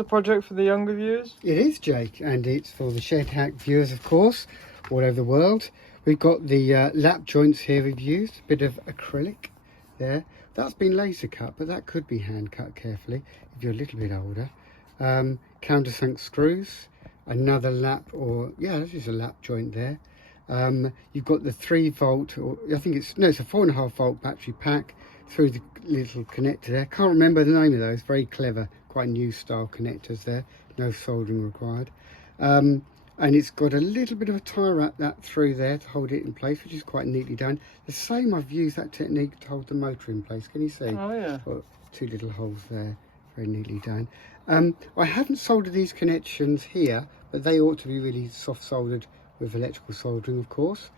The project for the younger viewers? It is, Jake, and it's for the Shed Hack viewers, of course, all over the world. We've got the lap joints here we've used, a bit of acrylic there. That's been laser cut, but that could be hand cut carefully if you're a little bit older. Countersunk screws, another lap, or yeah, this is a lap joint there. You've got the 3-volt, or I think it's a 4.5-volt battery pack through the little connector there. Can't remember the name of those. Very clever, quite new style connectors there. No soldering required. And it's got a little bit of a tie wrap that through there to hold it in place, which is quite neatly done. The same, I've used that technique to hold the motor in place. Can you see? Oh yeah. Got 2 little holes there, very neatly done. I haven't soldered these connections here, but they ought to be really soft soldered with electrical soldering, of course.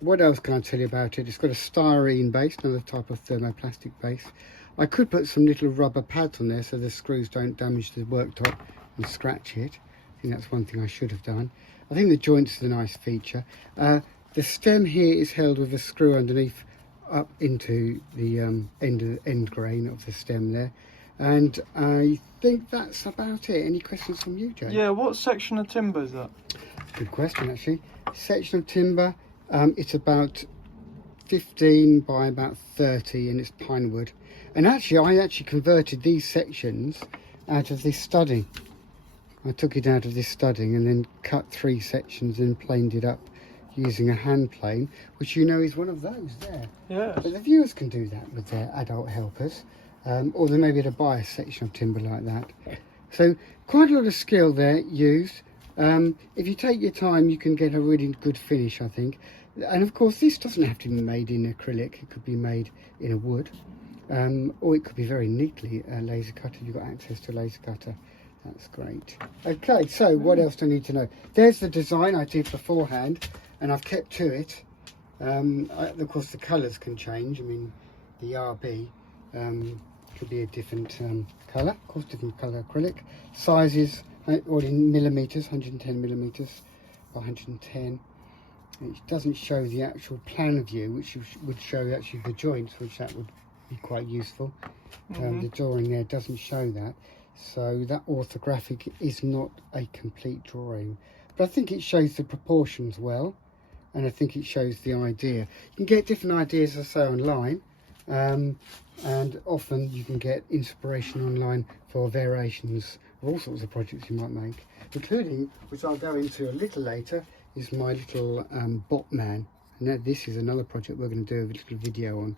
What else can I tell you about it? It's got a styrene base, another type of thermoplastic base. I could put some little rubber pads on there so the screws don't damage the worktop and scratch it. I think that's one thing I should have done. I think the joints are a nice feature. The stem here is held with a screw underneath up into the end grain of the stem there. And I think that's about it. Any questions from you, Jay? Yeah, what section of timber is that? Good question, actually. Section of timber, it's about 15 by about 30, and it's pine wood. And actually, I converted these sections out of this studding. I took it out of this studding and then cut 3 sections and planed it up using a hand plane, which is one of those there. Yeah. But the viewers can do that with their adult helpers, or they may be able to buy a section of timber like that. So quite a lot of skill there used. If you take your time, you can get a really good finish, I think. And of course, this doesn't have to be made in acrylic. It could be made in a wood, or it could be very neatly laser cut if you've got access to a laser cutter. That's great. Okay, so what else do I need to know? There's the design I did beforehand, and I've kept to it. Of course, the colours can change. I mean, the RB could be a different colour, of course, different colour acrylic. Sizes, all in millimetres, 110 millimetres by 110. It doesn't show the actual plan view, which would show actually the joints, which that would be quite useful. The drawing there doesn't show that. So that orthographic is not a complete drawing, but I think it shows the proportions well, and I think it shows the idea. You can get different ideas, as I say, online, and often you can get inspiration online for variations of all sorts of projects you might make, including, which I'll go into a little later, is my little bot man. And this is another project we're going to do a little video on.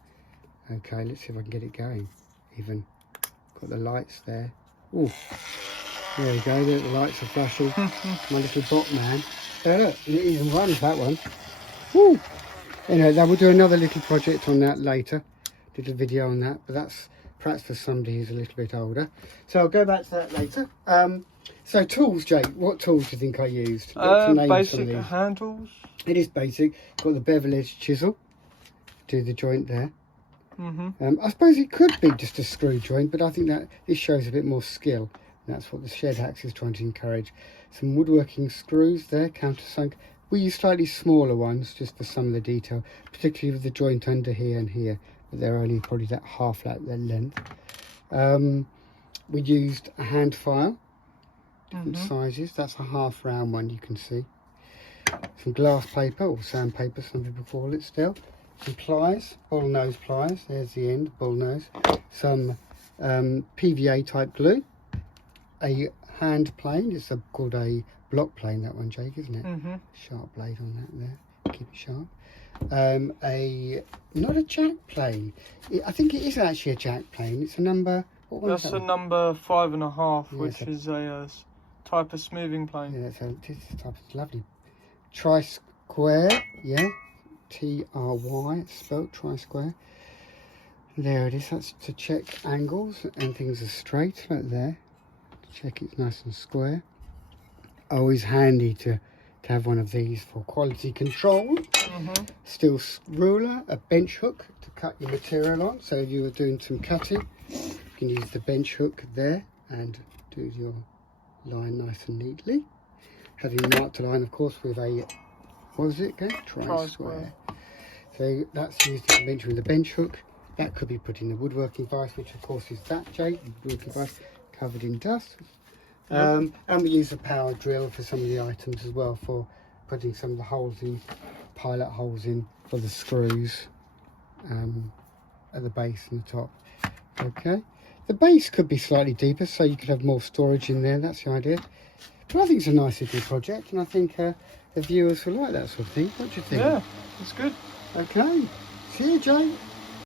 Okay, let's see if I can get it going. Even got the lights there. Oh, there we go, the lights are flashing. My little bot man. There, look, it even runs, that one. Woo! Anyway, we'll do another little project on that later. Little video on that, but that's perhaps for somebody who's a little bit older. So I'll go back to that later. So tools, Jake, what tools do you think I used? Basic hand tools. It is basic. Got the bevel edge chisel. Do the joint there. I suppose it could be just a screw joint, but I think that this shows a bit more skill. And that's what the Shed Hacks is trying to encourage. Some woodworking screws there, countersunk. We use slightly smaller ones just for some of the detail, particularly with the joint under here and here, but they're only probably that half their length. We used a hand file, different sizes. That's a half round one, you can see. Some glass paper, or sandpaper, some people call it still. Some pliers, bull nose pliers, there's the end, bull nose. Some PVA type glue, a hand plane, it's called a block plane, that one, Jake, isn't it? Sharp blade on that there, keep it sharp. Not a jack plane, I think it is actually a jack plane. It's a number, what one is that? That's a number 5.5, which is a type of smoothing plane. Yeah, that's a type of lovely tri-square, yeah. T-R-Y, it's spelled tri-square. There it is, that's to check angles and things are straight, like there. Check it's nice and square. Always handy to have one of these for quality control. Steel ruler, a bench hook to cut your material on. So if you were doing some cutting, you can use the bench hook there and do your line nice and neatly. Having marked a line, of course, with a, what was it again? Tri-square. So that's used to convention with the bench hook. That could be put in the woodworking vise, which of course is that, Jake, woodworking vise. covered in dust. And we use a power drill for some of the items as well, for putting some of the holes in, pilot holes in for the screws at the base and the top. Okay, the base could be slightly deeper so you could have more storage in there. That's the idea. But I think it's a nice little project, and I think the viewers will like that sort of thing. What do you think? Yeah, it's good. Okay, see you, Jay.